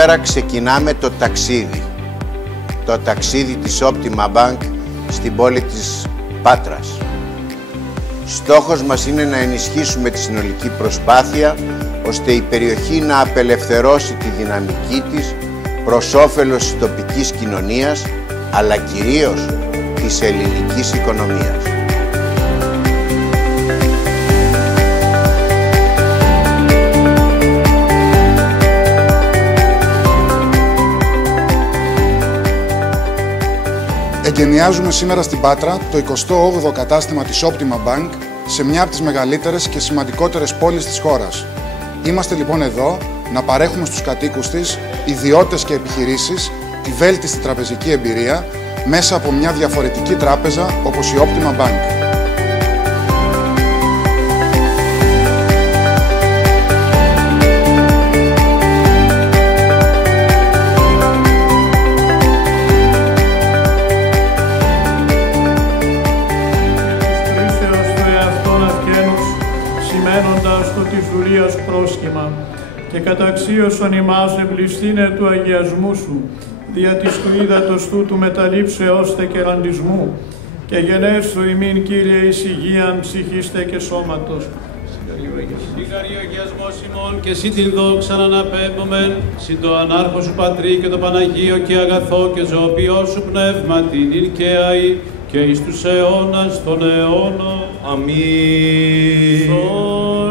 Σήμερα ξεκινάμε το ταξίδι. Το ταξίδι της Optima Bank στην πόλη της Πάτρας. Στόχος μας είναι να ενισχύσουμε τη συνολική προσπάθεια ώστε η περιοχή να απελευθερώσει τη δυναμική της προς όφελος της τοπικής κοινωνίας, αλλά κυρίως της ελληνικής οικονομίας. Εγκαινιάζουμε σήμερα στην Πάτρα το 28ο κατάστημα της Optima Bank σε μια από τις μεγαλύτερες και σημαντικότερες πόλεις της χώρας. Είμαστε λοιπόν εδώ να παρέχουμε στους κατοίκους της, ιδιώτες και επιχειρήσεις, τη βέλτιστη τραπεζική εμπειρία μέσα από μια διαφορετική τράπεζα όπως η Optima Bank. Το της δουλείας πρόσχημα και καταξίωσον ημάς εμπληστήνε του αγιασμού σου, δια της του ύδατος του μεταλήψεως τε κεραντισμού και γενέσου ημίν Κύριε εις υγείαν ψυχίστε και σώματος. Συγχαρεί ο αγιασμός ημών και εσύ την δόξα να αναπέμπομεν, συν το ανάρχο σου Πατρί και το Παναγίο και αγαθό και ζωοποιό σου πνεύμα την ειρκαίαη και εις τους αιώνας των αιώνων. Αμήν.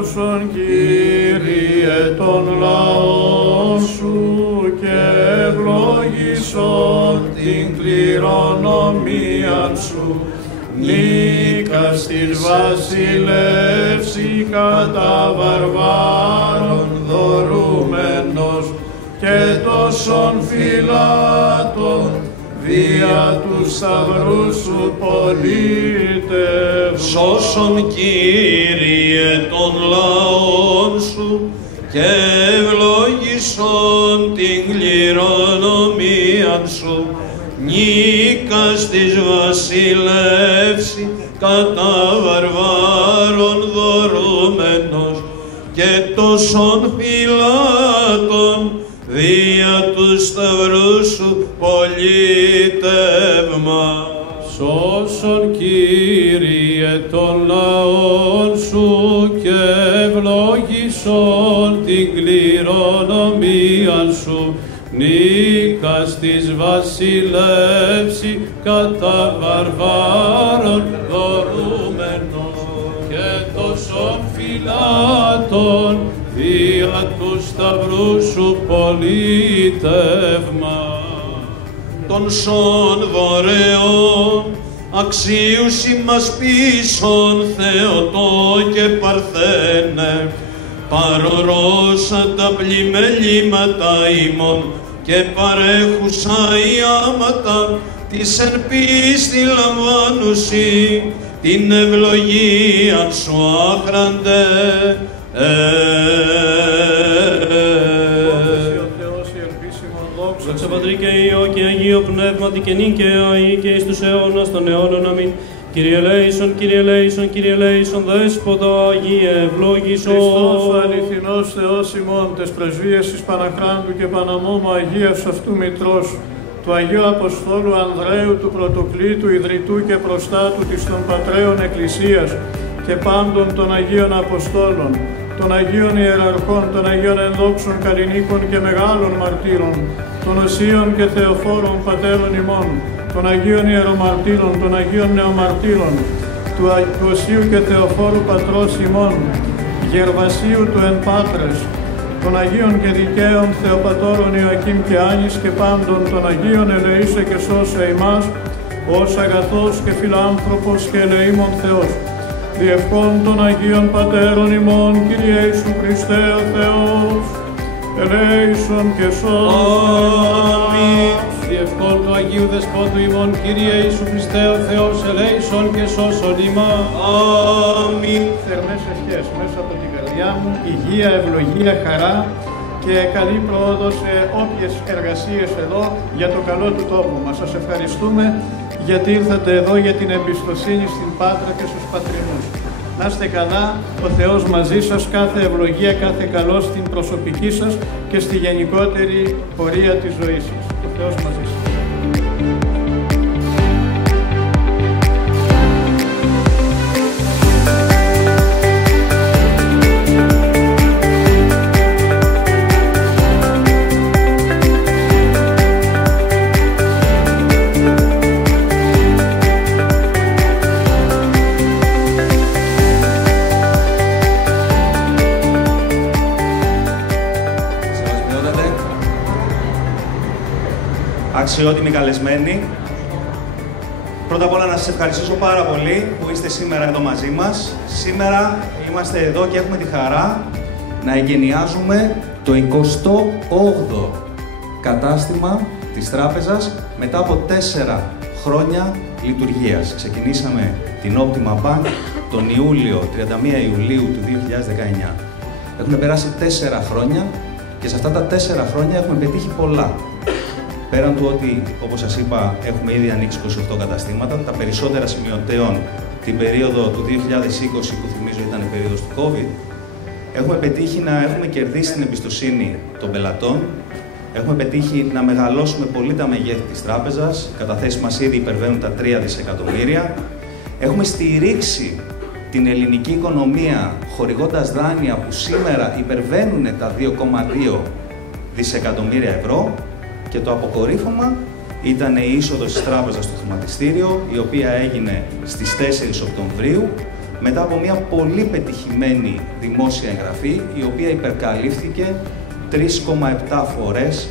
Σώσον Κύριε τον λαό σου και ευλόγησον την κληρονομία σου. Νίκας της βασιλεύση κατά βαρβάρων δωρούμενος και τόσων φυλάτων δια του σταυρού σου πολίτευμα. Σώσον Κύριε των λαών σου και ευλόγησον την κληρονομία σου. Νίκας της βασιλεύση κατά βαρβάρων δωρούμενος και τόσων φυλάτων δια του σταυρού σου πολίτευμα. Σώσον Κύριε των λαών σου και ευλόγησον την κληρονομία σου. Νίκας της βασιλεύση κατά βαρβάρων δωρούμενος και τόσων φυλάτων δια του σταυρού σου πολίτευμα. Των σών δωρεών αξίους ημάς πίσων Θεοτό και Παρθένε, παρορώσα τα πλημελήματα ημών και παρέχουσα οι άματα της εν πίστη λαμβάνουσι την ευλογία σου άχραντε. Δόξα Πατρί και Υιό και Αγίο Πνεύματι και νυν και αεί και εις τους αιώνας των αιώνων. Αμήν. Κύριε ελέησον, Κύριε ελέησον, Κύριε ελέησον, Δέσποτα Αγίε ευλόγησον. Χριστός ο αληθινός Θεός ημών, τες πρεσβείες της Παναχράντου και Παναμόμου Αγίας αυτού Μητρός, του Αγίου Αποστόλου Ανδρέου, του Πρωτοκλήτου, Ιδρυτού και Προστάτου της των Πατραίων Εκκλησίας και πάντων των Αγίων Αποστόλων, των Αγίων Ιεραρχών, των Αγίων Ενδόξων Καλλινίκων και Μεγάλων Μαρτύρων, των Οσίων και Θεοφόρων Πατέρων ημών, των Αγίων Ιερομαρτύρων, των Αγίων Νεομαρτύρων, του Οσίου και Θεοφόρου Πατρός ημών, Γερβασίου του εν Πάτρες, των Αγίων και Δικαίων Θεοπατώρων Ιωακήμ και Άνης και πάντων των Αγίων ελεήσε και σώσε ημάς, ως αγαθός και φιλάνθρωπος και ελεήμων Θεός. Διευκόν των Αγίων Πατέρων ημών, Κύριε Ιησού Χριστέ ο Θεός, ελέησον και σώσον. Διευκόν του Αγίου Δεσπότου ημών, Κύριε Ιησού Χριστέ ο Θεός, ελέησον και σώσον ημάς. Αμήν. Θερμές ευχές μέσα από την καρδιά μου, υγεία, ευλογία, χαρά και καλή πρόοδο σε όποιες εργασίες εδώ για το καλό του τόπου μας. Σας ευχαριστούμε γιατί ήρθατε εδώ για την εμπιστοσύνη στην Πάτρα και στους πατρινούς. Να είστε καλά, ο Θεός μαζί σας, κάθε ευλογία, κάθε καλό στην προσωπική σας και στη γενικότερη πορεία της ζωής σας. Ο Θεός μαζί σας. Αξιότιμοι καλεσμένοι, πρώτα απ' όλα να σας ευχαριστήσω πάρα πολύ που είστε σήμερα εδώ μαζί μας. Σήμερα είμαστε εδώ και έχουμε τη χαρά να εγκαινιάζουμε το 28ο κατάστημα της τράπεζας μετά από 4 χρόνια λειτουργίας. Ξεκινήσαμε την Optima Bank τον Ιούλιο, 31 Ιουλίου του 2019. Έχουν περάσει 4 χρόνια και σε αυτά τα 4 χρόνια έχουμε πετύχει πολλά. Πέραν του ότι, όπως σας είπα, έχουμε ήδη ανοίξει 28 καταστήματα, τα περισσότερα σημειωτέων την περίοδο του 2020, που θυμίζω ήταν η περίοδος του COVID, έχουμε πετύχει να έχουμε κερδίσει την εμπιστοσύνη των πελατών, έχουμε πετύχει να μεγαλώσουμε πολύ τα μεγέθη της τράπεζας, οι καταθέσεις μας ήδη υπερβαίνουν τα 3 δισεκατομμύρια, έχουμε στηρίξει την ελληνική οικονομία χορηγώντας δάνεια που σήμερα υπερβαίνουν τα 2,2 δισεκατομμύρια ευρώ. Και το αποκορύφωμα ήταν η είσοδος της τράπεζας στο χρηματιστήριο, η οποία έγινε στις 4 Οκτωβρίου, μετά από μια πολύ πετυχημένη δημόσια εγγραφή, η οποία υπερκαλύφθηκε 3,7 φορές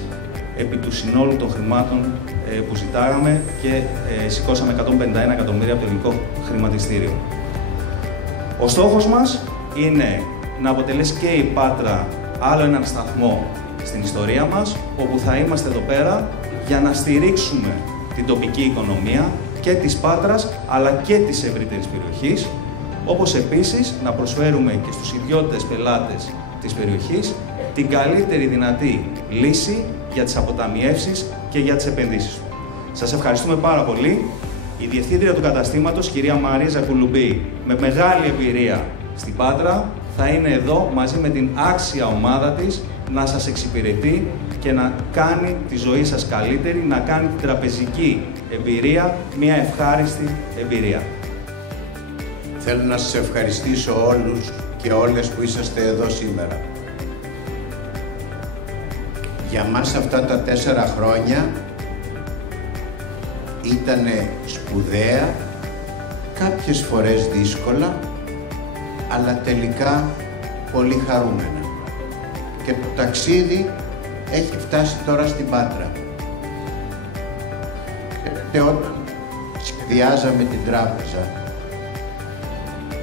επί του συνόλου των χρημάτων που ζητάγαμε και σηκώσαμε 151 εκατομμύρια από το ελληνικό χρηματιστήριο. Ο στόχος μας είναι να αποτελέσει και η Πάτρα άλλο έναν σταθμό στην ιστορία μας, όπου θα είμαστε εδώ πέρα για να στηρίξουμε την τοπική οικονομία και της Πάτρας, αλλά και της ευρύτερης περιοχής, όπως επίσης να προσφέρουμε και στους ιδιώτες πελάτες της περιοχής την καλύτερη δυνατή λύση για τις αποταμιεύσεις και για τις επενδύσεις του. Σας ευχαριστούμε πάρα πολύ. Η Διευθύντρια του καταστήματος, κυρία Μαρίζα Κουλουμπή, με μεγάλη εμπειρία στην Πάτρα, θα είναι εδώ μαζί με την άξια ομάδα της να σας εξυπηρετεί και να κάνει τη ζωή σας καλύτερη, να κάνει την τραπεζική εμπειρία μια ευχάριστη εμπειρία. Θέλω να σας ευχαριστήσω όλους και όλες που είσαστε εδώ σήμερα. Για μας αυτά τα 4 χρόνια ήτανε σπουδαία, κάποιες φορές δύσκολα, αλλά τελικά πολύ χαρούμενα. Και το ταξίδι έχει φτάσει τώρα στην Πάτρα. Ξέρετε, όταν σχεδιάζαμε την τράπεζα,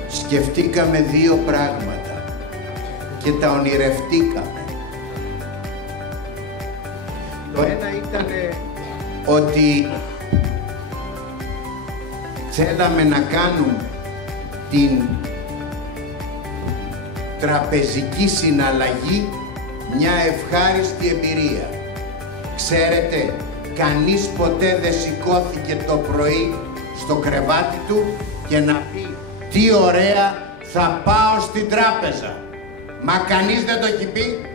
σκεφτήκαμε 2 πράγματα και τα ονειρευτήκαμε. Το ένα ήταν ότι θέλαμε να κάνουμε την τραπεζική συναλλαγή μια ευχάριστη εμπειρία. Ξέρετε, κανείς ποτέ δεν σηκώθηκε το πρωί στο κρεβάτι του και να πει «Τι ωραία, θα πάω στην τράπεζα». Μα κανείς δεν το έχει πει.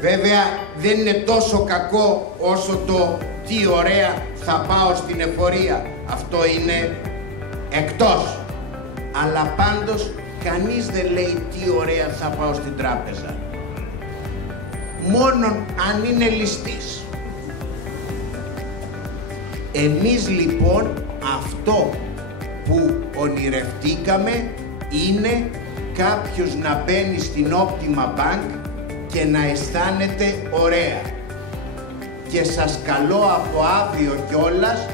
Βέβαια δεν είναι τόσο κακό όσο το «Τι ωραία, θα πάω στην εφορία». Αυτό είναι εκτός. Αλλά πάντως κανείς δεν λέει «Τι ωραία, θα πάω στην τράπεζα». Μόνον αν είναι ληστής. Εμείς λοιπόν αυτό που ονειρευτήκαμε είναι κάποιος να μπαίνει στην Optima Bank και να αισθάνεται ωραία. Και σας καλώ από αύριο κιόλας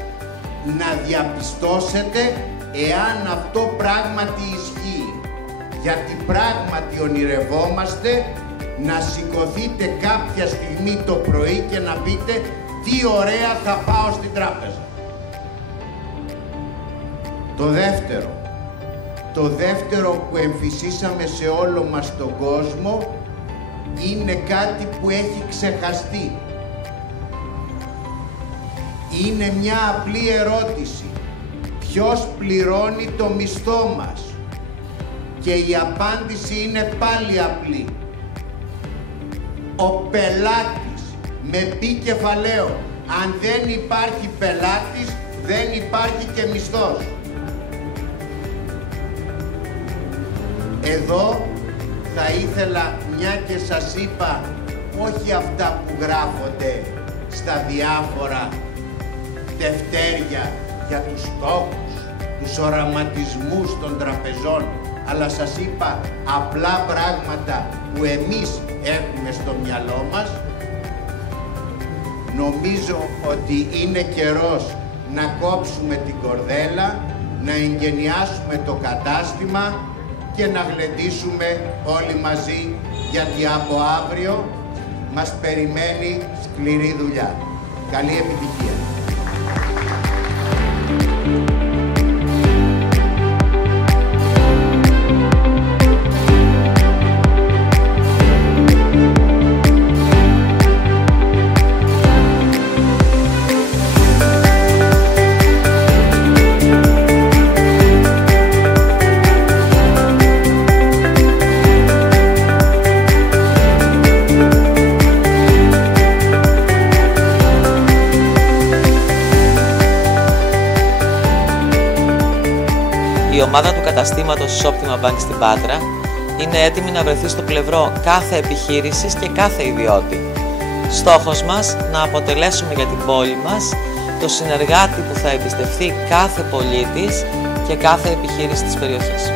να διαπιστώσετε εάν αυτό πράγματι ισχύει. Γιατί πράγματι ονειρευόμαστε να σηκωθείτε κάποια στιγμή το πρωί και να πείτε «Τι ωραία, θα πάω στην τράπεζα». Το δεύτερο που εμφυσίσαμε σε όλο μας τον κόσμο είναι κάτι που έχει ξεχαστεί. Είναι μια απλή ερώτηση. Ποιος πληρώνει το μισθό μας? Και η απάντηση είναι πάλι απλή. Ο πελάτης με πι κεφαλαίο. Αν δεν υπάρχει πελάτης, δεν υπάρχει και μισθός. Εδώ θα ήθελα, μια και σας είπα, όχι αυτά που γράφονται στα διάφορα τευτέρια για τους στόχους, τους οραματισμούς των τραπεζών, αλλά σας είπα απλά πράγματα που εμείς έχουμε στο μυαλό μας. Νομίζω ότι είναι καιρός να κόψουμε την κορδέλα, να εγκαινιάσουμε το κατάστημα και να γλεντήσουμε όλοι μαζί, γιατί από αύριο μας περιμένει σκληρή δουλειά. Καλή επιτυχία. Η ομάδα του καταστήματος Optima Bank στην Πάτρα είναι έτοιμη να βρεθεί στο πλευρό κάθε επιχείρησης και κάθε ιδιώτη. Στόχος μας να αποτελέσουμε για την πόλη μας το συνεργάτη που θα εμπιστευτεί κάθε πολίτης και κάθε επιχείρηση της περιοχής.